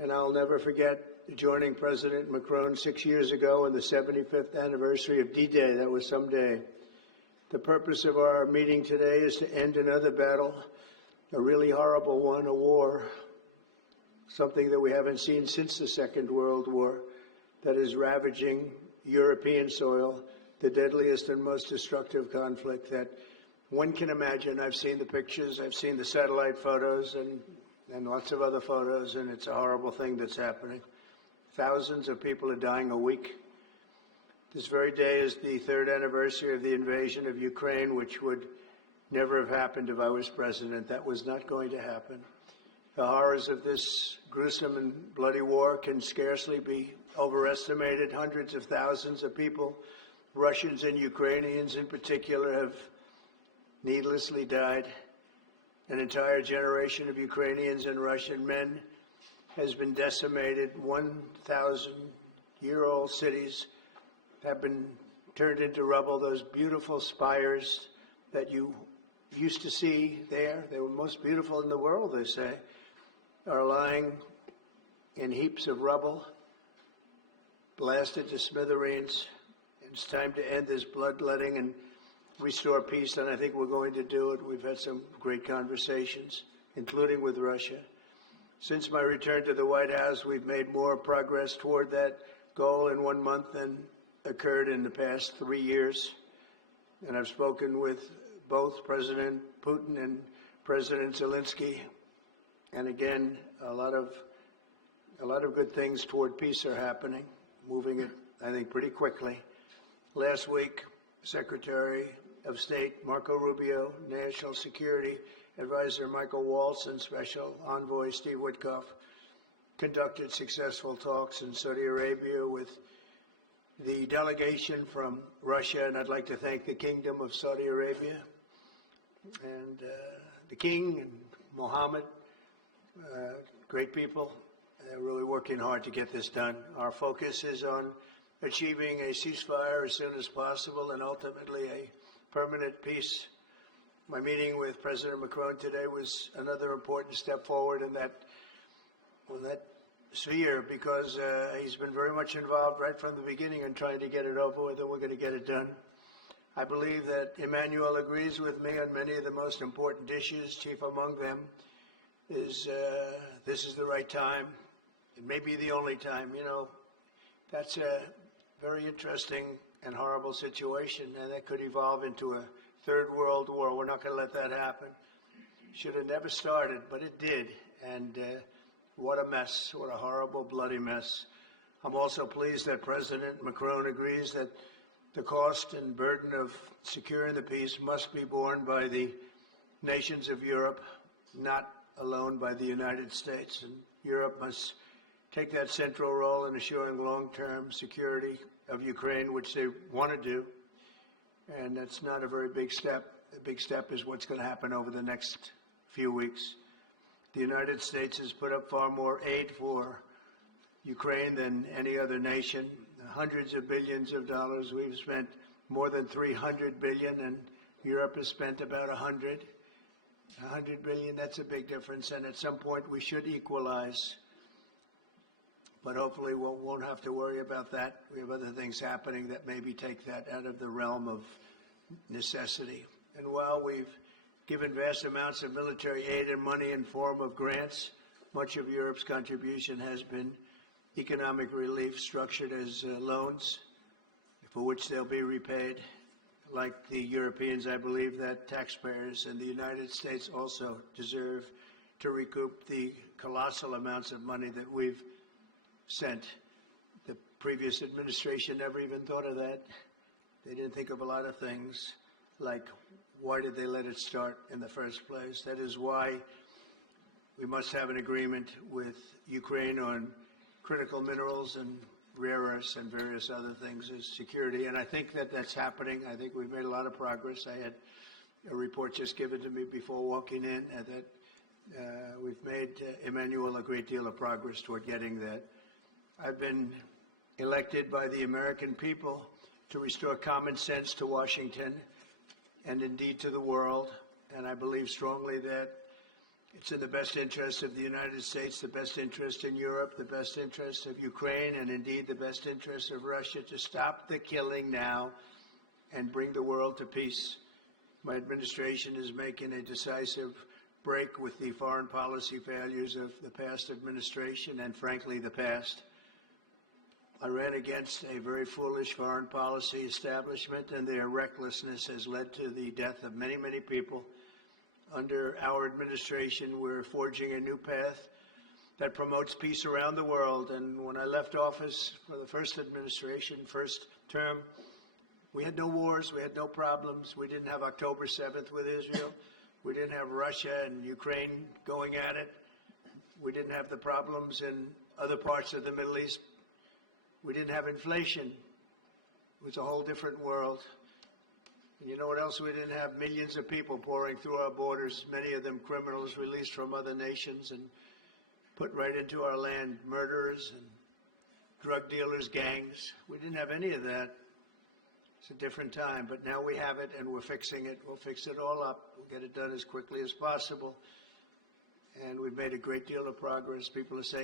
And I'll never forget joining President Macron 6 years ago on the 75th anniversary of D-Day. That was some day. The purpose of our meeting today is to end another battle, a really horrible one, a war, something that we haven't seen since the Second World War, that is ravaging European soil, the deadliest and most destructive conflict that one can imagine. I've seen the pictures, I've seen the satellite photos and lots of other photos, and it's a horrible thing that's happening. Thousands of people are dying a week. This very day is the third anniversary of the invasion of Ukraine, which would never have happened if I was president. That was not going to happen. The horrors of this gruesome and bloody war can scarcely be overestimated. Hundreds of thousands of people, Russians and Ukrainians in particular, have needlessly died. An entire generation of Ukrainians and Russian men has been decimated. 1,000-year-old cities have been turned into rubble. Those beautiful spires that you used to see there, they were most beautiful in the world, they say, are lying in heaps of rubble, blasted to smithereens. It's time to end this bloodletting and restore peace, and I think we're going to do it. We've had some great conversations, including with Russia. Since my return to the White House, we've made more progress toward that goal in 1 month than occurred in the past 3 years. And I've spoken with both President Putin and President Zelensky. And again, a lot of good things toward peace are happening, moving it, I think, pretty quickly. Last week, Secretary of State Marco Rubio, National Security Advisor Michael Waltz, and Special Envoy Steve Witkoff conducted successful talks in Saudi Arabia with the delegation from Russia, and I'd like to thank the Kingdom of Saudi Arabia and the King and Mohammed, great people. They're really working hard to get this done. Our focus is on achieving a ceasefire as soon as possible and ultimately a permanent peace. My meeting with President Macron today was another important step forward in that sphere, because he's been very much involved right from the beginning in trying to get it over with, and we're going to get it done. I believe that Emmanuel agrees with me on many of the most important issues. Chief among them is this is the right time. It may be the only time. You know, that's a very interesting and horrible situation, and that could evolve into a third world war. We're not going to let that happen. Should have never started, but it did. And what a mess, what a horrible, bloody mess. I'm also pleased that President Macron agrees that the cost and burden of securing the peace must be borne by the nations of Europe, not alone by the United States. And Europe must take that central role in assuring long-term security of Ukraine, which they want to do. And that's not a very big step. The big step is what's going to happen over the next few weeks. The United States has put up far more aid for Ukraine than any other nation. Hundreds of billions of dollars. We've spent more than $300 billion, and Europe has spent about $100 billion. That's a big difference, and at some point we should equalize. But hopefully we won't have to worry about that. We have other things happening that maybe take that out of the realm of necessity. And while we've given vast amounts of military aid and money in form of grants, much of Europe's contribution has been economic relief structured as loans for which they'll be repaid. Like the Europeans, I believe that taxpayers in the United States also deserve to recoup the colossal amounts of money that we've sent. The previous administration never even thought of that. They didn't think of a lot of things, like why did they let it start in the first place? That is why we must have an agreement with Ukraine on critical minerals and rare earths and various other things as security. And I think that that's happening. I think we've made a lot of progress. I had a report just given to me before walking in that we've made, Emmanuel, a great deal of progress toward getting that. I've been elected by the American people to restore common sense to Washington and indeed to the world. And I believe strongly that It's in the best interest of the United States, the best interest in Europe, the best interest of Ukraine, and indeed the best interest of Russia to stop the killing now and bring the world to peace. My administration is making a decisive break with the foreign policy failures of the past administration and, frankly, the past. I ran against a very foolish foreign policy establishment, and their recklessness has led to the death of many, many people. Under our administration, we're forging a new path that promotes peace around the world. And when I left office for the first administration, first term, we had no wars, we had no problems. We didn't have October 7th with Israel. We didn't have Russia and Ukraine going at it. We didn't have the problems in other parts of the Middle East. We didn't have inflation. It was a whole different world. And you know what else we didn't have? Millions of people pouring through our borders, many of them criminals released from other nations and put right into our land, murderers and drug dealers, gangs. We didn't have any of that. It's a different time, but now we have it and we're fixing it. We'll fix it all up. We'll get it done as quickly as possible. And we've made a great deal of progress. People are saying